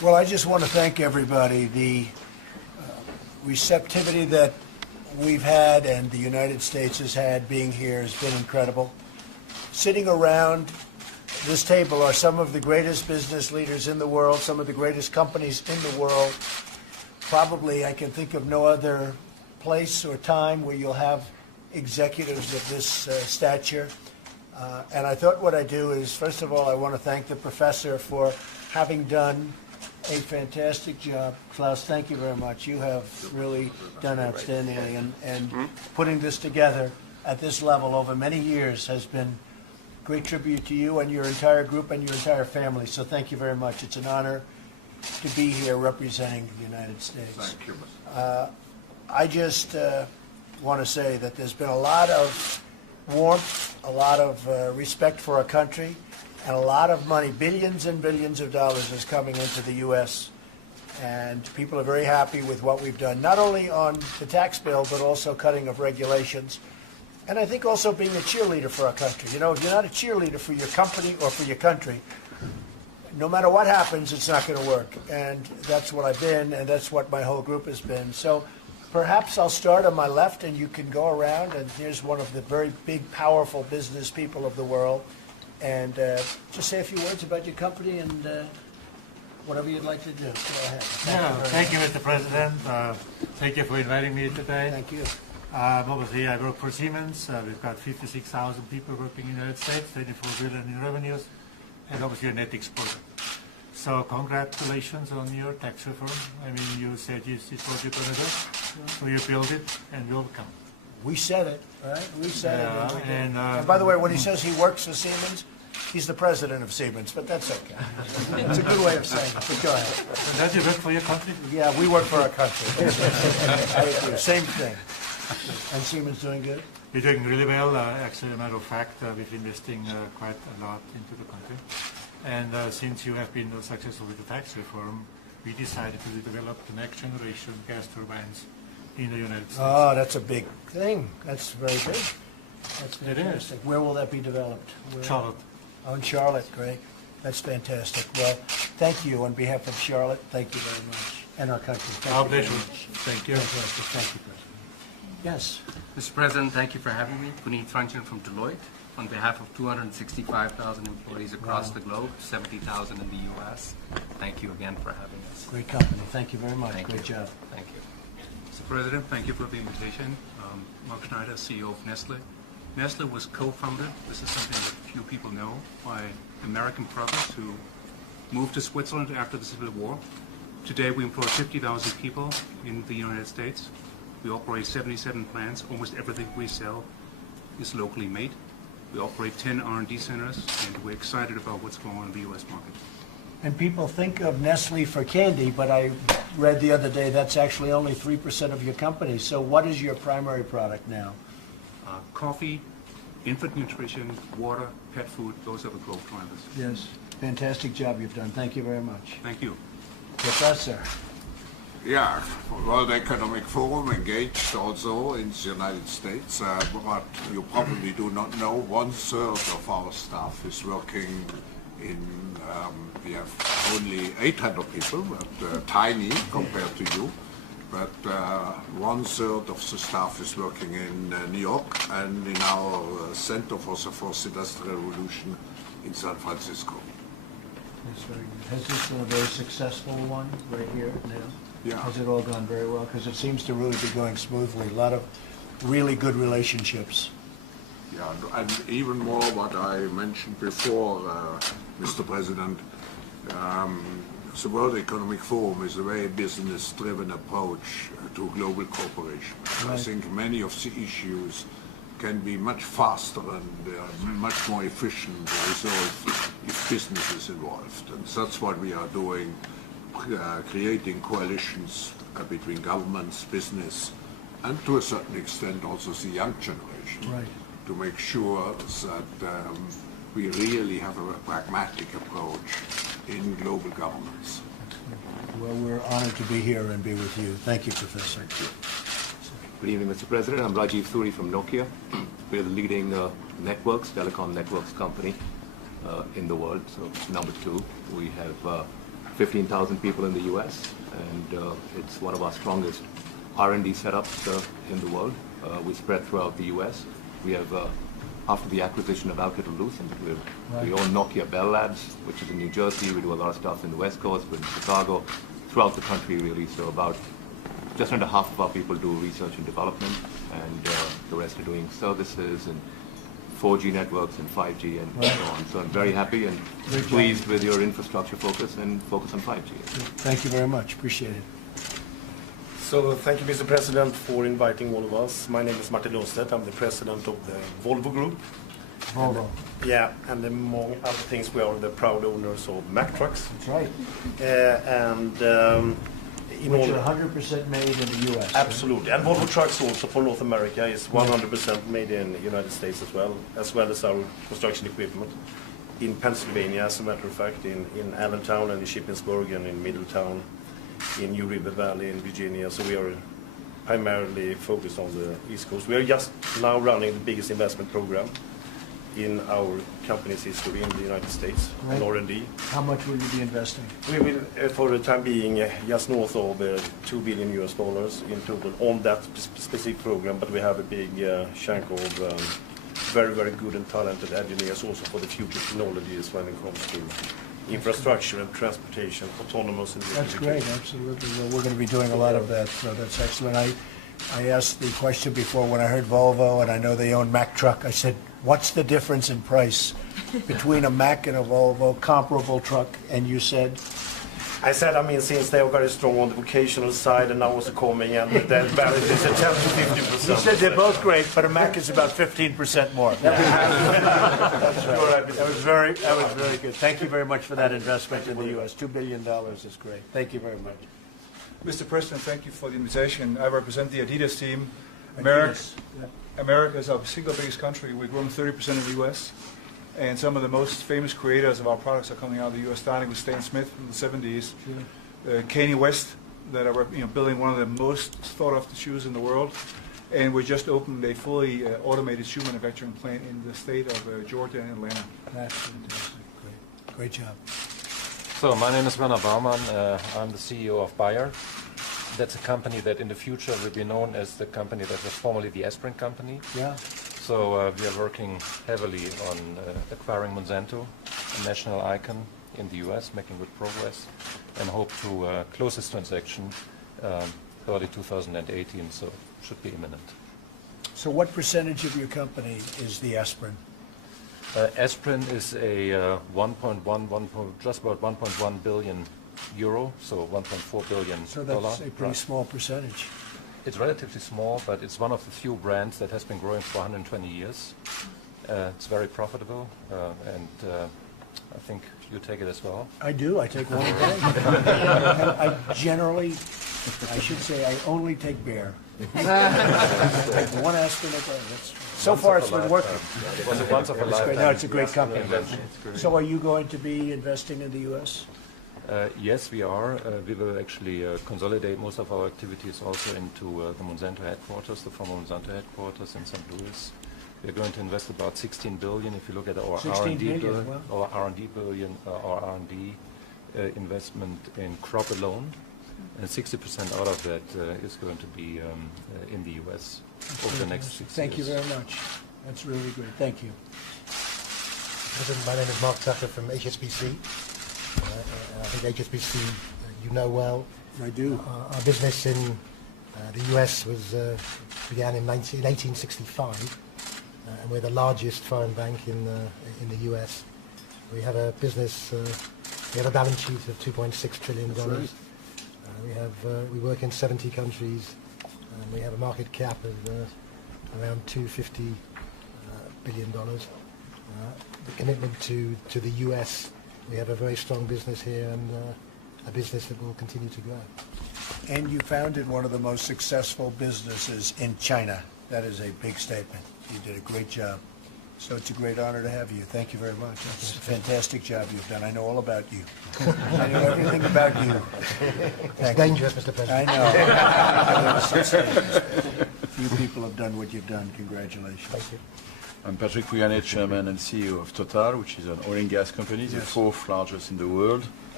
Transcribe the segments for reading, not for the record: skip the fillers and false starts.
Well, I just want to thank everybody. The receptivity that we've had and the United States has had being here has been incredible. Sitting around this table are some of the greatest business leaders in the world, some of the greatest companies in the world. Probably I can think of no other place or time where you'll have executives of this stature. And I thought what I'd do is, first of all, I want to thank the professor for having done a fantastic job. Klaus, thank you very much. You have really done outstandingly, and putting this together at this level over many years has been a great tribute to you and your entire group and your entire family. So thank you very much. It's an honor to be here representing the United States. Thank you. I just want to say that there's been a lot of warmth, a lot of respect for our country, and a lot of money, billions and billions of dollars is coming into the U.S. And people are very happy with what we've done, not only on the tax bill, but also cutting of regulations. And I think also being a cheerleader for our country. You know, if you're not a cheerleader for your company or for your country, no matter what happens, it's not going to work. And that's what I've been, and that's what my whole group has been. So perhaps I'll start on my left, and you can go around, and here's one of the very big, powerful business people of the world. And just say a few words about your company and whatever you'd like to do. Go ahead. Thank you, Mr. President. Thank you for inviting me today. Thank you. Obviously, I work for Siemens. We've got 56,000 people working in the United States, 24 billion in revenues, and obviously a net exporter. So congratulations on your tax reform. I mean, you said it's what you're going to do, so you build it and you'll come. We said it, right? We said it. And by the way, when he says he works for Siemens, he's the president of Siemens, but that's okay. It's a good way of saying it, but go ahead. and does you work for your country? Yeah, we work for our country. I agree. Same thing. And Siemens doing good? You're doing really well. Actually, a matter of fact, we're investing quite a lot into the country. And since you have been successful with the tax reform, we decided to develop the next generation gas turbines in the United States. Oh, that's a big thing. That's very big. That's It fantastic. is. Where will that be developed? Where? Charlotte. Oh, in Charlotte. Great. That's fantastic. Well, thank you on behalf of Charlotte. Thank you very much. And our country. Thank Our you very pleasure. much. Thank you. Fantastic. Thank you, President. Yes. Mr. President, thank you for having me. Puneet Ranjan from Deloitte. On behalf of 265,000 employees across the globe, 70,000 in the U.S., thank you again for having us. Great company. Thank you very much. Thank Great you. job. Thank you. Mr. President, thank you for the invitation. Mark Schneider, CEO of Nestle. Nestle was co-founded, this is something that few people know, by American brothers who moved to Switzerland after the Civil War. Today we employ 50,000 people in the United States. We operate 77 plants. Almost everything we sell is locally made. We operate 10 R&D centers, and we're excited about what's going on in the U.S. market. And people think of Nestle for candy, but I read the other day that's actually only 3% of your company. So what is your primary product now? Coffee, infant nutrition, water, pet food, those are the growth drivers. Yes. Fantastic job you've done. Thank you very much. Thank you. Professor. Yeah, World Economic Forum engaged also in the United States, but you probably do not know 1/3 of our staff is working in, we have only 800 people, but tiny compared to you, but 1/3 of the staff is working in New York and in our Center for the Fourth Industrial Revolution in San Francisco. That's very good. Has this been a very successful one right here now? Yeah. Has it all gone very well? Because it seems to really be going smoothly. A lot of really good relationships. Yeah, and even more what I mentioned before, Mr. President, the World Economic Forum is a very business-driven approach to global cooperation. Right. I think many of the issues can be much faster and much more efficient resolved if business is involved. And that's what we are doing, creating coalitions between governments, business, and to a certain extent also the young generation, Right. to make sure that we really have a pragmatic approach in global governance. Well, we're honored to be here and be with you. Thank you, Professor. Good evening, Mr. President. I'm Rajiv Suri from Nokia. We're the leading telecom networks company in the world. So number 2, we have 15,000 people in the U.S., and it's one of our strongest R&D setups in the world. We spread throughout the U.S. We have, after the acquisition of Alcatel-Lucent, we own Nokia Bell Labs, which is in New Jersey. We do a lot of stuff in the West Coast, we're in Chicago, throughout the country really. So about just under half of our people do research and development, and the rest are doing services and 4G networks and 5G and so on. So I'm very happy and pleased with your infrastructure focus and focus on 5G. Thank you very much. Appreciate it. So thank you, Mr. President, for inviting all of us. My name is Martin Lundstedt. I'm the president of the Volvo Group. Volvo. Yeah, and among other things, we are the proud owners of Mack Trucks. That's right. Which are 100% made in the U.S. Absolutely. And Volvo Trucks also for North America is 100% made in the United States as well as our construction equipment in Pennsylvania, as a matter of fact, in Allentown and in Shippensburg and in Middletown, in New River Valley in Virginia. So we are primarily focused on the East Coast. We are just now running the biggest investment program in our company's history in the United States, Right. on R&D. How much will you be investing? We will, for the time being, just north of $2 billion in total on that specific program, but we have a big chunk of very, very good and talented engineers also for the future technologies when it comes to infrastructure and transportation, autonomous and That's great, absolutely. Well, we're going to be doing a lot of that, so that's excellent. I asked the question before when I heard Volvo, and I know they own Mack Truck. I said, what's the difference in price between a Mack and a Volvo comparable truck? And you said? I said, I mean, since they are very strong on the vocational side and now also coming, and that varies at 10 to 50%. You said they're both great, but a Mack is about 15% more. That's right. That was very good. Thank you very much for that investment in the U.S. $2 billion is great. Thank you very much. Mr. President, thank you for the invitation. I represent the Adidas team. Adidas, America is our single biggest country. We're growing 30% in the U.S. And some of the most famous creators of our products are coming out of the U.S., starting with Stan Smith from the 70s, Kanye West, that are building one of the most thought-after shoes in the world. And we just opened a fully automated shoe manufacturing plant in the state of Georgia and Atlanta. That's fantastic. Great job. So my name is Werner Baumann. I'm the CEO of Bayer. That's a company that in the future will be known as the company that was formerly the Aspirin company. Yeah. So we are working heavily on acquiring Monsanto, a national icon in the US, making good progress, and hope to close this transaction early 2018, so should be imminent. So what percentage of your company is the aspirin? Aspirin is a just about 1.1 billion euro, so 1.4 billion. So that's a pretty small percentage. It's relatively small, but it's one of the few brands that has been growing for 120 years. It's very profitable, and I think you take it as well. I do. I take one a day. And I generally, I should say, I only take Bayer. One aspirin a day. So far, it's been working. It was a once of a lifetime. No, it's a great company. invention. So are you going to be investing in the U.S.? Yes, we are. We will actually consolidate most of our activities also into the Monsanto headquarters, the former Monsanto headquarters in St. Louis. We're going to invest about 16 billion. If you look at our R&D investment in crop alone, and 60% out of that is going to be in the U.S. over the next 6 years. Thank you very much. That's really good. Thank you. President, my name is Mark Tucker from HSBC. I think HSBC you know well. I do. Our business in the US began in 1865, and we're the largest foreign bank in the US. We have a business, we have a balance sheet of $2.6 trillion. Right. We work in 70 countries, and we have a market cap of around $250 billion. The commitment to the US. We have a very strong business here and a business that will continue to grow. And you founded one of the most successful businesses in China. That is a big statement. You did a great job. So it's a great honor to have you. Thank you very much. It's a fantastic job you've done. I know all about you. I know everything about you. It's dangerous, Mr. President. I know. Few people have done what you've done. Congratulations. Thank you. I'm Patrick Pouyanné, Chairman and CEO of Total, which is an oil and gas company, the fourth largest in the world.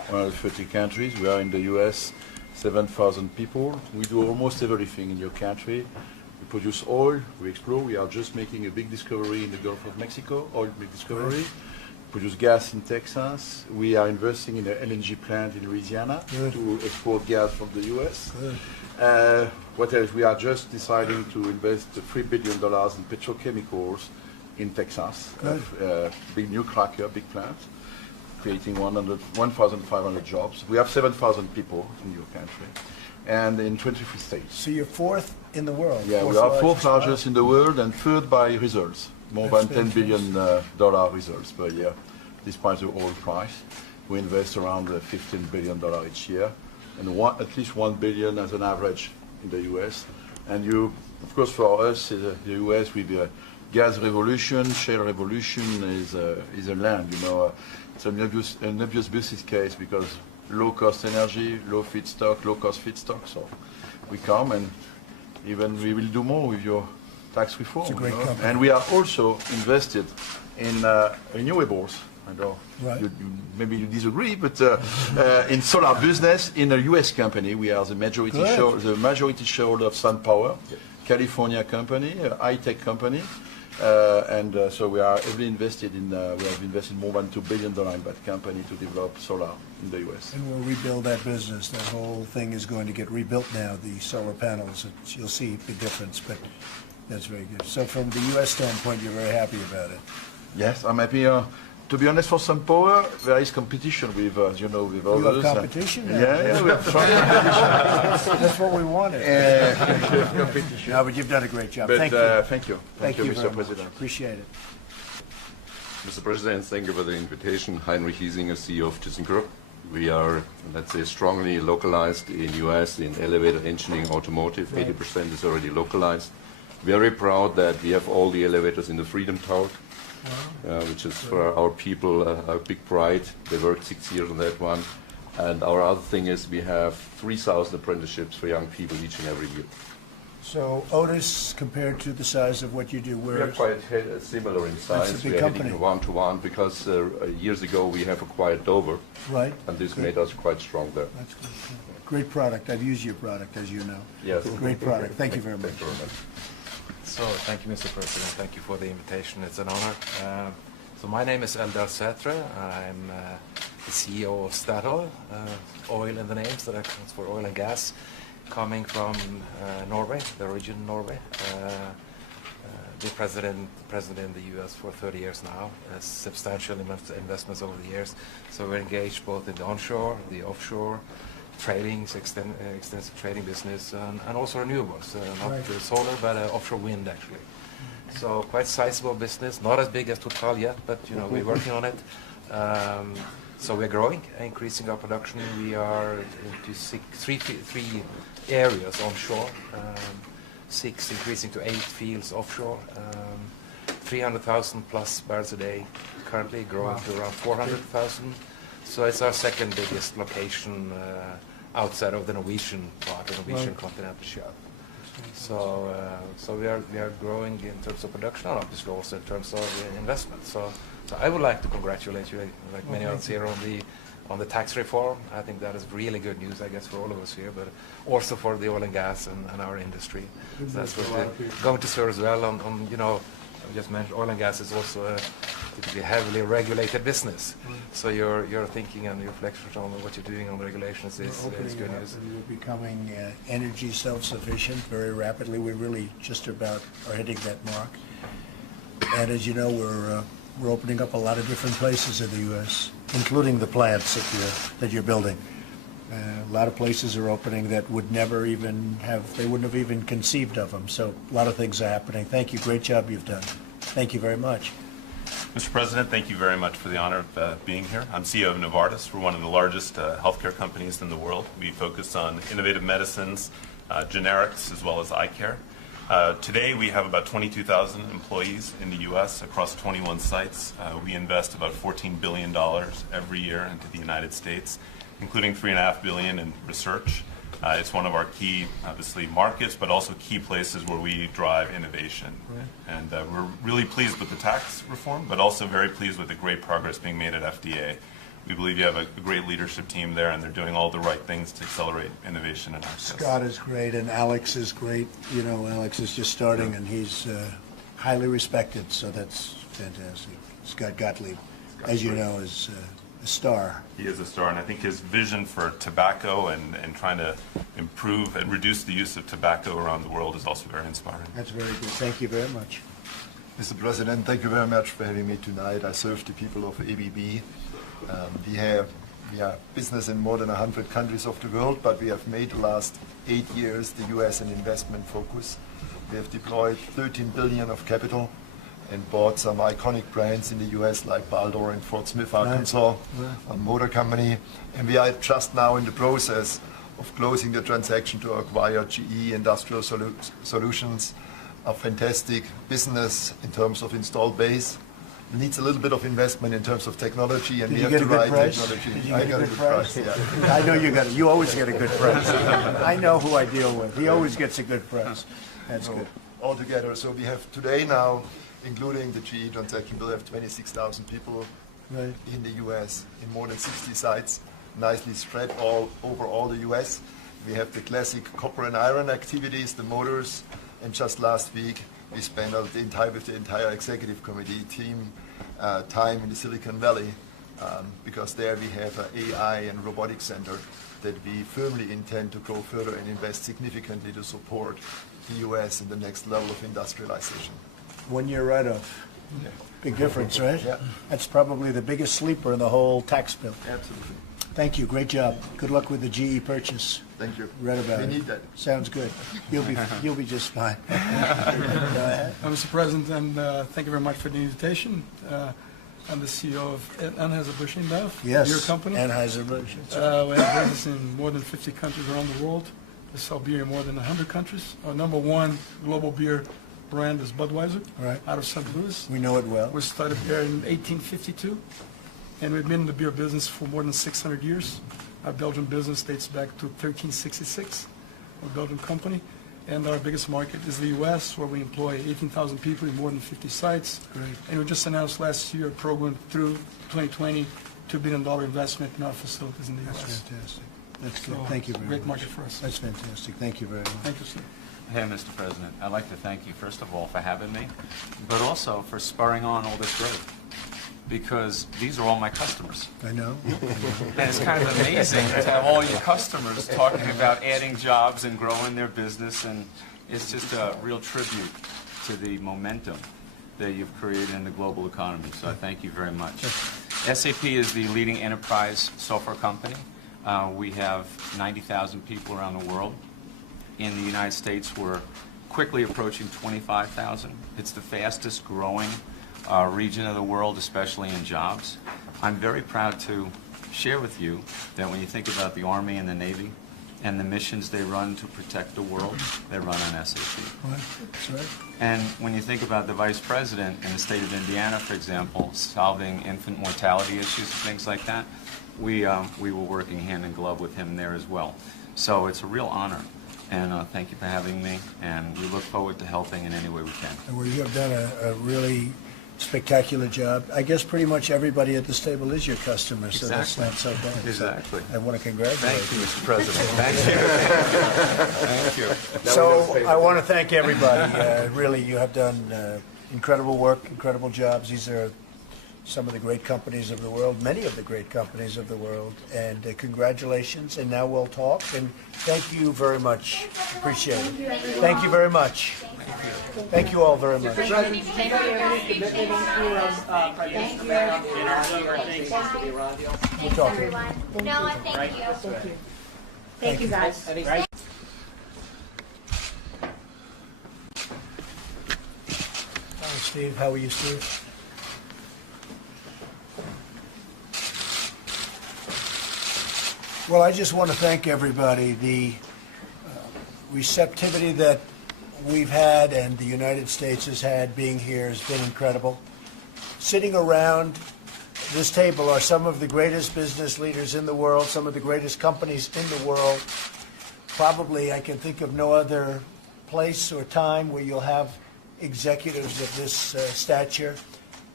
130 countries. We are in the US, 7,000 people. We do almost everything in your country. We produce oil, we explore. We are just making a big discovery in the Gulf of Mexico, oil big discovery. We produce gas in Texas. We are investing in an LNG plant in Louisiana to export gas from the US. What else? We are just deciding to invest $3 billion in petrochemicals in Texas. Big new cracker, big plant, creating 1,500 jobs. We have 7,000 people in your country, and in 23 states. So you're fourth in the world. Yeah, we are fourth largest in the world and third by results. More than $10 billion results per year, despite the oil price. We invest around $15 billion each year, and at least $1 billion as an average in the U.S. And of course, for us, the U.S. with the gas revolution, shale revolution is a land. It's an obvious business case because low-cost energy, low-cost feedstock. So we come and even we will do more with your tax reform. It's a great company. And we are also invested in renewables. I know maybe you disagree, but in solar business, in a U.S. company, we are the majority shareholder of SunPower, California company, a high-tech company, and so we are heavily invested in. We have invested more than $2 billion in that company to develop solar in the U.S. And we'll rebuild that business. That whole thing is going to get rebuilt now. The solar panels, you'll see the difference, but that's very good. So from the U.S. standpoint, you're very happy about it. Yes, I'm happy. To be honest, for SunPower, there is competition with, with others. You have competition? Yeah, we have strong competition. That's what we wanted. Competition. No, but you've done a great job. But, thank you. Thank you. Thank you, Mr. President. Appreciate it. Mr. President, thank you for the invitation. Heinrich Hiesinger, CEO of ThyssenKrupp. We are, let's say, strongly localized in U.S. in elevator engineering, automotive. 80% is already localized. Very proud that we have all the elevators in the Freedom Tower. Which is for our people a big pride. They worked 6 years on that one. And our other thing is we have 3,000 apprenticeships for young people each and every year. So Otis, compared to the size of what you do, we are quite similar in size. We are heading one-to-one because years ago we have acquired Dover. Right. And this made us quite strong there. That's good. Great product. I've used your product, as you know. Yes. Great product. Thank you very much. Thank you very much. So, thank you, Mr. President. Thank you for the invitation. It's an honor. So, my name is Eldar Sætre. I'm the CEO of Statoil. Oil in the name, so that stands for oil and gas, coming from Norway, the region Norway. The president in the U.S. for 30 years now. Substantial investments over the years. So, we're engaged both in the onshore, the offshore, trading, extensive trading business, and also renewables, not solar, but offshore wind actually. So quite sizable business, not as big as Total yet, but we're working on it. So we're growing, increasing our production. We are into three areas onshore, 6 increasing to 8 fields offshore, 300,000 plus barrels a day, currently growing to around 400,000. So it's our second biggest location outside of the Norwegian part, the Norwegian continental shelf. So we are growing in terms of production and obviously also in terms of investment. So I would like to congratulate you, like many others here, on the tax reform. I think that is really good news, I guess, for all of us here, but also for the oil and gas and our industry. So that's what we're going to serve as well on I just mentioned oil and gas is also a typically heavily regulated business. So your thinking and your reflections on what you're doing on the regulations is good news. We're becoming energy self-sufficient very rapidly. We really just about are hitting that mark. And as you know, we're opening up a lot of different places in the U.S., including the plants that you're building. A lot of places are opening that would never even they wouldn't have even conceived of them. So a lot of things are happening. Thank you. Great job you've done. Thank you very much. Mr. President, thank you very much for the honor of being here. I'm CEO of Novartis. We're one of the largest healthcare companies in the world. We focus on innovative medicines, generics, as well as eye care. Today we have about 22,000 employees in the U.S. across 21 sites. We invest about $14 billion every year into the United States, including $3.5 billion in research. It's one of our key, obviously, markets, but also key places where we drive innovation. Right. And we're really pleased with the tax reform, but also very pleased with the great progress being made at FDA. We believe you have a great leadership team there, and they're doing all the right things to accelerate innovation and access. Scott is great, and Alex is great. You know, Alex is just starting, and he's highly respected, so that's fantastic. Scott Gottlieb, as you know, is a star. He is a star, and I think his vision for tobacco and trying to improve and reduce the use of tobacco around the world is also very inspiring. That's very good. Thank you very much. Mr. President, thank you very much for having me tonight. I serve the people of ABB. We are business in more than 100 countries of the world, but we have made the last 8 years the U.S. an investment focus. We have deployed 13 billion of capital and bought some iconic brands in the U.S. like Baldor and Fort Smith, Arkansas, a motor company. And we are just now in the process of closing the transaction to acquire GE Industrial Solutions, a fantastic business in terms of installed base. It needs a little bit of investment in terms of technology, and we have the right technology. I got a good price. Yeah. I know you got it. You always get a good price. I know who I deal with. He always gets a good price. That's good. All together, so we have today now, including the GE transaction, we'll have 26,000 people in the U.S. in more than 60 sites, nicely spread all over all the U.S. We have the classic copper and iron activities, the motors, and just last week we spent with the entire executive committee team time in the Silicon Valley because there we have an AI and robotics center that we firmly intend to grow further and invest significantly to support the U.S. in the next level of industrialization. 1 year write-off. Yeah. Big difference, right? Yeah. That's probably the biggest sleeper in the whole tax bill. Absolutely. Thank you. Great job. Good luck with the GE purchase. Thank you. Read about We it. need that. Sounds good. You'll be just fine. Go ahead. Mr. President, and thank you very much for the invitation. I'm the CEO of Anheuser-Busch InBev, Yes. beer company. Anheuser-Busch. We have business in more than 50 countries around the world. We sell beer in more than 100 countries. Our number one global beer brand is Budweiser, out of St. Louis. We know it well. We started there in 1852, and we've been in the beer business for more than 600 years. Our Belgian business dates back to 1366, a Belgian company. And our biggest market is the U.S., where we employ 18,000 people in more than 50 sites. Great. And we just announced last year a program through 2020, $2 billion investment in our facilities in the U.S. That's fantastic. That's good. So, Thank you very great much. market for us. That's fantastic. Thank you very much. Thank you, sir. Hey, Mr. President, I'd like to thank you, first of all, for having me, but also for spurring on all this growth, because these are all my customers. I know. And it's kind of amazing to have all your customers talking about adding jobs and growing their business, and it's just a real tribute to the momentum that you've created in the global economy, so I thank you very much. SAP is the leading enterprise software company. We have 90,000 people around the world. In the United States, we're quickly approaching 25,000. It's the fastest growing region of the world, especially in jobs. I'm very proud to share with you that when you think about the Army and the Navy and the missions they run to protect the world, they run on SAP. That's right. And when you think about the Vice President in the state of Indiana, for example, solving infant mortality issues and things like that, we were working hand in glove with him there as well. So it's a real honor. And thank you for having me, and we look forward to helping in any way we can. And you have done a really spectacular job. I guess pretty much everybody at this table is your customer, so that's not so bad. Exactly. So I want to congratulate Thank you, you. Mr. President. Thank you. Thank you. So I want to thank everybody. Really, you have done incredible work, incredible jobs. These are some of the great companies of the world, many of the great companies of the world, and congratulations, and now we'll talk, and thank you very much. Appreciate it. Thank you very much. Thank you all very much. Thank you everyone. No, thank you. Thank you guys. Hi, Steve. How are you, Steve? Well, I just want to thank everybody. The receptivity that we've had and the United States has had being here has been incredible. Sitting around this table are some of the greatest business leaders in the world, some of the greatest companies in the world. Probably I can think of no other place or time where you'll have executives of this stature.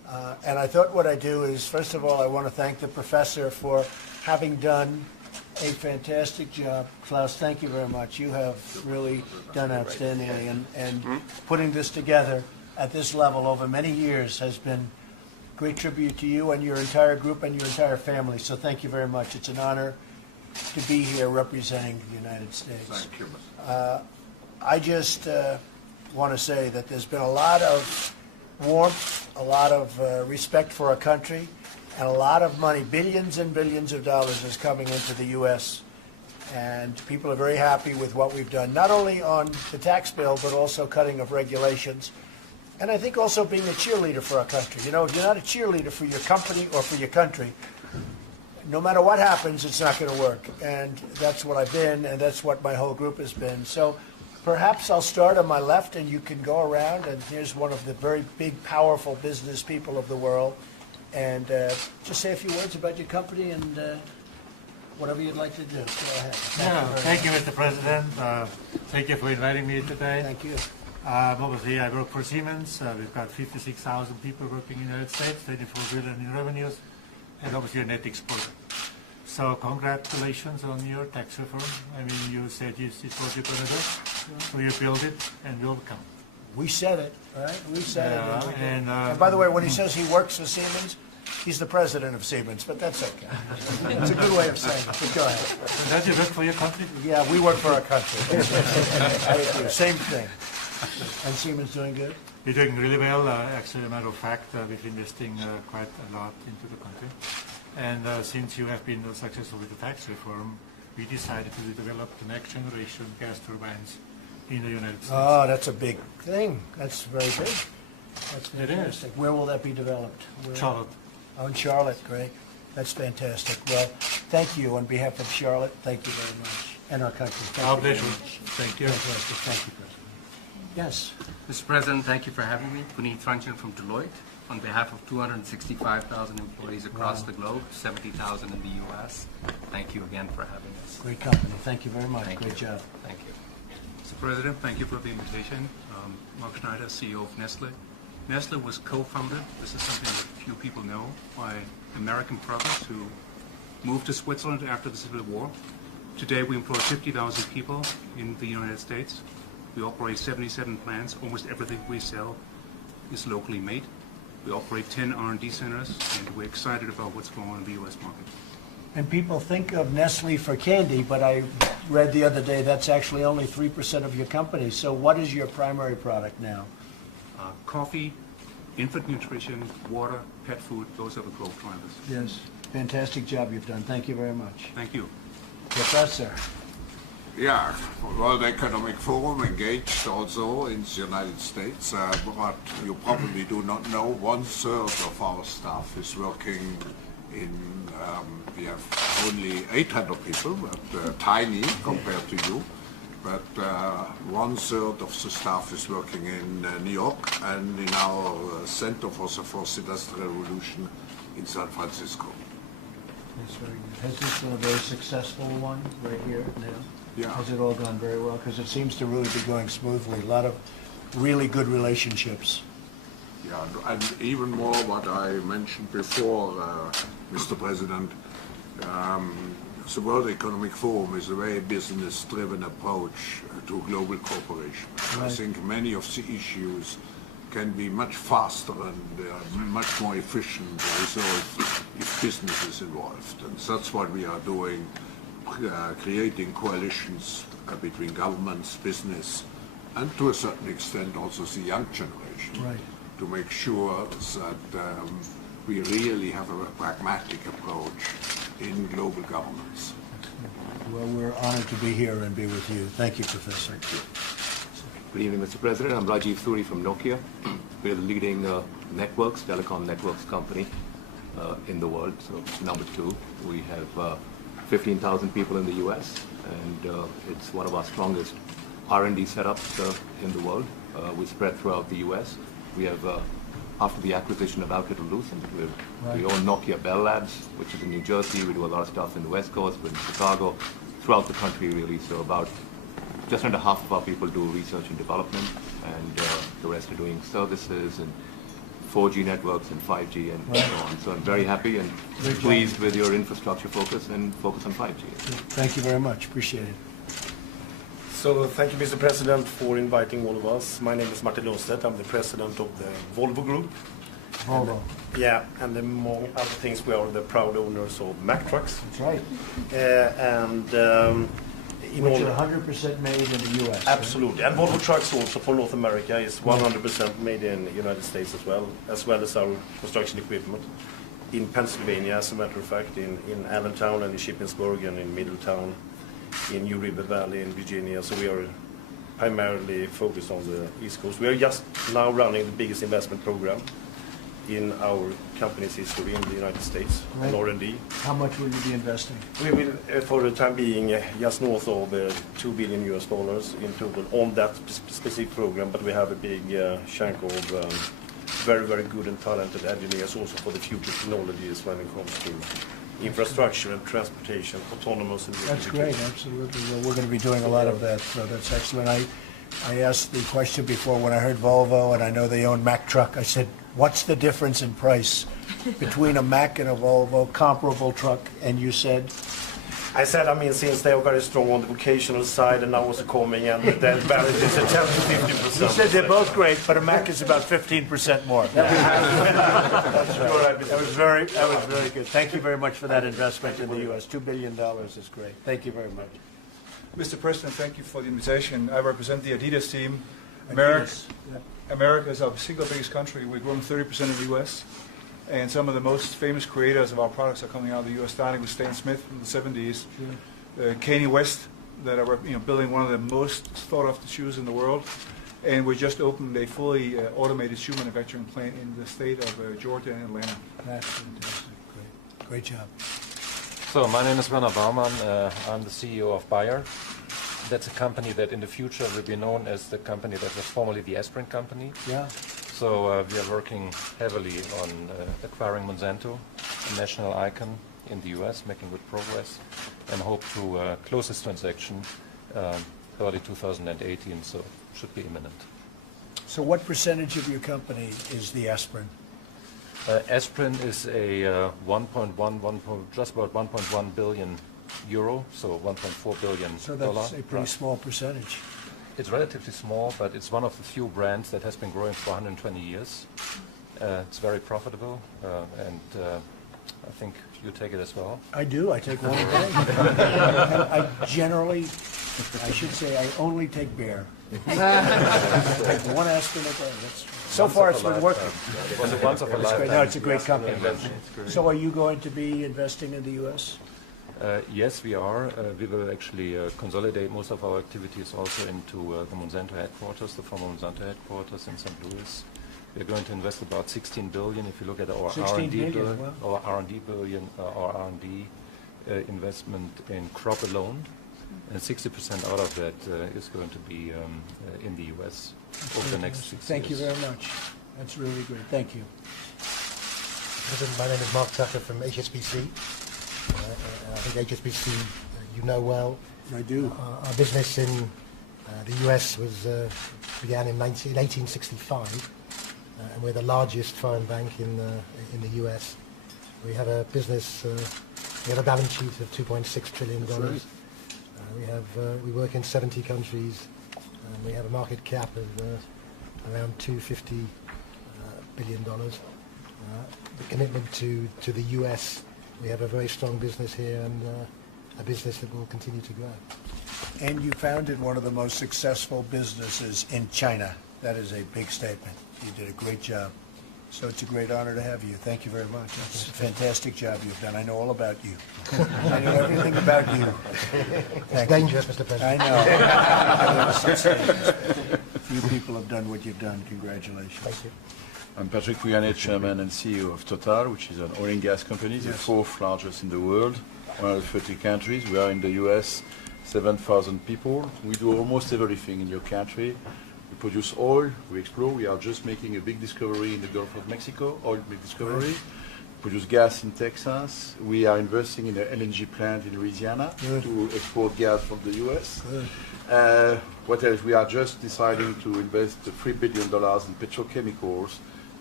And I thought what I'd do is, first of all, I want to thank the professor for having done a fantastic job. Klaus, thank you very much. You have really done outstandingly, and putting this together at this level over many years has been great tribute to you and your entire group and your entire family. So thank you very much. It's an honor to be here representing the United States. Thank you. I just want to say that there's been a lot of warmth, a lot of respect for our country, and a lot of money, billions and billions of dollars is coming into the U.S. And people are very happy with what we've done, not only on the tax bill, but also cutting of regulations. And I think also being a cheerleader for our country. You know, if you're not a cheerleader for your company or for your country, no matter what happens, it's not going to work. And that's what I've been, and that's what my whole group has been. So perhaps I'll start on my left, and you can go around. And here's one of the very big, powerful business people of the world. And just say a few words about your company and whatever you'd like to do. Go ahead. Thank you, Mr. President. Thank you for inviting me today. Thank you. Obviously, I work for Siemens. We've got 56,000 people working in the United States, 24 billion in revenues, and obviously a net exporter. So congratulations on your tax reform. I mean, you said it's what you're going to do, so you build it and will come. We said it, right? We said it. And by the way, when he says he works for Siemens, he's the president of Siemens, but that's okay. It's a good way of saying it, but go ahead. Does you work for your country? Yeah, we work for our country. I agree. Same thing. And Siemens doing good? We're doing really well. Actually, a matter of fact, we've investing quite a lot into the country. And since you have been successful with the tax reform, we decided to develop the next generation gas turbines in the United States. Oh, that's a big thing. That's very big. That's It is. fantastic. Where will that be developed? Where? Charlotte. Oh, in Charlotte, great. That's fantastic. Well, thank you on behalf of Charlotte. Thank you very much. And our country. Thank Our you very pleasure. much. Thank you. Fantastic. Thank you, President. Yes. Mr. President, thank you for having me. Puneet Ranjan from Deloitte. On behalf of 265,000 employees across the globe, 70,000 in the U.S., thank you again for having us. Great company. Thank you very much. Thank Great you. job. Thank you. Mr. President, thank you for the invitation. Mark Schneider, CEO of Nestle. Nestle was co-founded, this is something that few people know, by American brothers who moved to Switzerland after the Civil War. Today we employ 50,000 people in the United States. We operate 77 plants. Almost everything we sell is locally made. We operate 10 R&D centers, and we're excited about what's going on in the U.S. market. And people think of Nestle for candy, but I read the other day that's actually only 3% of your company. So what is your primary product now? Coffee, infant nutrition, water, pet food, those are the growth drivers. Yes. Fantastic job you've done. Thank you very much. Thank you. Professor. Yeah, World Economic Forum engaged also in the United States, but you probably do not know, 1/3 of our staff is working in, we have only 800 people, but tiny compared to you, but 1/3 of the staff is working in New York and in our Center for the Fourth Industrial Revolution in San Francisco. That's very good. Has this been a very successful one right here now? Yeah. Has it all gone very well? Because it seems to really be going smoothly. A lot of really good relationships. Yeah, and even more what I mentioned before, Mr. President, the World Economic Forum is a very business-driven approach to global cooperation. I Right. think many of the issues can be much faster and much more efficient resolved if business is involved. And that's what we are doing, creating coalitions between governments, business, and to a certain extent also the young generation, Right. to make sure that we really have a pragmatic approach in global governance. Well, we're honored to be here and be with you. Thank you, Professor. Good evening, Mr. President. I'm Rajiv Suri from Nokia. We're the leading networks, telecom networks company in the world, so number 2. We have 15,000 people in the U.S., and it's one of our strongest R&D setups in the world. We spread throughout the U.S. We have, after the acquisition of Alcatel-Lucent, we own Nokia Bell Labs, which is in New Jersey. We do a lot of stuff in the West Coast, we're in Chicago, throughout the country really. So about just under half of our people do research and development, and the rest are doing services and 4G networks and 5G and so on. So I'm very happy and pleased with your infrastructure focus and focus on 5G. Thank you very much. Appreciate it. So thank you, Mr. President, for inviting all of us. My name is Martin Lundstedt. I'm the president of the Volvo Group. Volvo. Yeah, and among other things, we are the proud owners of Mack Trucks. That's right. Which are 100% made in the U.S. Absolutely. And Volvo Trucks also for North America is 100% made in the United States as well as our construction equipment. In Pennsylvania, as a matter of fact, in Allentown and in Shippensburg and in Middletown, in New River Valley in Virginia. So we are primarily focused on the East Coast. We are just now running the biggest investment program in our company's history in the United States, Right. on R&D. How much will you be investing? We will, for the time being, just north of $2 billion in total on that specific program, but we have a big chunk of very, very good and talented engineers also for the future technologies when it comes to infrastructure and transportation, autonomous and That's great, absolutely. Well, we're going to be doing a lot of that, so that's excellent. I asked the question before when I heard Volvo, and I know they own Mack Truck. I said, what's the difference in price between a Mack and a Volvo comparable truck? And you said? I said, since they are very strong on the vocational side and now also coming, and that balance is at 10 to 15%. You said they're both great, but a Mack is about 15% more. That's right. That was very good. Thank you very much for that investment in the U.S. $2 billion is great. Thank you very much. Mr. President, thank you for the invitation. I represent the Adidas team. Adidas. America is our single biggest country. We're growing 30% in the U.S. And some of the most famous creators of our products are coming out of the U.S., starting with Stan Smith from the 70s, Kanye West, that are building one of the most thought-after shoes in the world. And we just opened a fully automated shoe manufacturing plant in the state of Georgia and Atlanta. That's fantastic. Great job. So my name is Werner Baumann. I'm the CEO of Bayer. That's a company that in the future will be known as the company that was formerly the Aspirin company. Yeah. So we are working heavily on acquiring Monsanto, a national icon in the U.S., making good progress, and hope to close this transaction early 2018, so should be imminent. So what percentage of your company is the aspirin? Aspirin is a just about 1.1 billion euro, so 1.4 billion. So that's a pretty small percentage. It's relatively small, but it's one of the few brands that has been growing for 120 years. It's very profitable, and I think you take it as well. I do. I take one a day. I only take Bayer. I take one aspirin a day. So far it's been working. It was a once of a lifetime. No, it's a great company. So are you going to be investing in the U.S.? Yes, we are. We will actually consolidate most of our activities also into the Monsanto headquarters, the former Monsanto headquarters in St. Louis. We're going to invest about 16 billion. If you look at our R&D investment in crop alone, and 60% out of that is going to be in the U.S. over the next 6 years. Thank you very much. That's really great. Thank you. My name is Mark Tucker from HSBC. I think HSBC you know well. I do. Our business in the US began in 1865, and we're the largest foreign bank in the US. We have a business. We have a balance sheet of $2.6 trillion. Right. We work in 70 countries. We have a market cap of around $250 billion. The commitment to the US. We have a very strong business here and a business that will continue to grow. And you founded one of the most successful businesses in China. That is a big statement. You did a great job. So it's a great honor to have you. Thank you very much. It's a fantastic job you've done. I know all about you. I know everything about you. It's dangerous, Mr. President. I know. Few people have done what you've done. Congratulations. Thank you. I'm Patrick Pouyanné, Chairman and CEO of Total, which is an oil and gas company, the fourth largest in the world, 130 countries. We are in the US, 7,000 people. We do almost everything in your country. We produce oil, we explore. We are just making a big discovery in the Gulf of Mexico, oil big discovery. We produce gas in Texas. We are investing in an LNG plant in Louisiana to export gas from the US. What else? We are just deciding to invest $3 billion in petrochemicals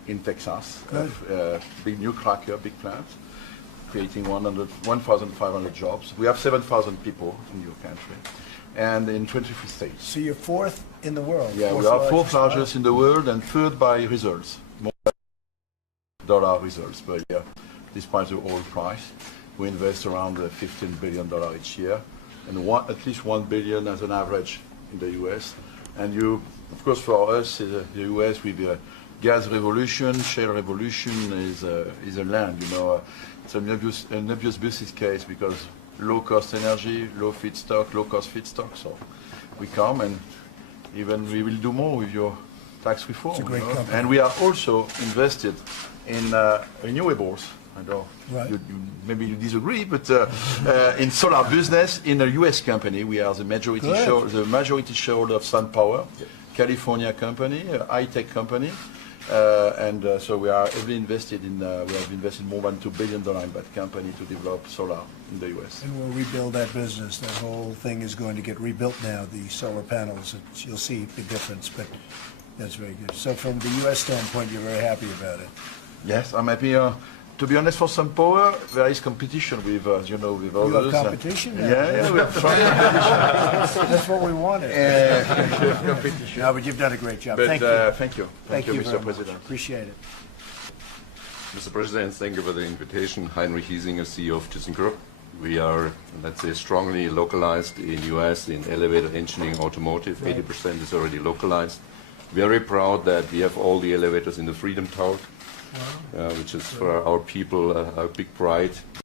in Texas. Good. Big new cracker, big plant, creating 1,500 jobs. We have 7,000 people in your country, and in 23 states. So you're fourth in the world. Yeah, we are fourth largest in the world and third by results, more than dollar results per year, despite the oil price. We invest around $15 billion each year, and at least $1 billion as an average in the U.S. And of course, for us, the U.S. with the gas revolution, shale revolution is a land. It's an obvious business case because low-cost energy, low-cost feedstock. So we come and even we will do more with your tax reform. It's a great company. And we are also invested in renewables. I know Right. maybe you disagree, but in solar business, in a U.S. company, we are the majority shareholder of SunPower, California company, a high-tech company, and so we are heavily invested in. We have invested more than $2 billion in that company to develop solar in the U.S. And we'll rebuild that business. That whole thing is going to get rebuilt now, the solar panels. You'll see the difference, but that's very good. So from the U.S. standpoint, you're very happy about it. Yes, I'm happy. To be honest, for SunPower, there is competition with, with others. You have competition? Yeah, we have strong competition. That's what we wanted. Competition. No, but you've done a great job. But, Thank you. Thank you. Thank you, Mr. very much. President. Appreciate it. Mr. President, thank you for the invitation. Heinrich Hiesinger, CEO of ThyssenKrupp. We are, let's say, strongly localized in U.S. in elevator engineering, automotive. 80% is already localized. Very proud that we have all the elevators in the Freedom Tower, which is for our people a big pride.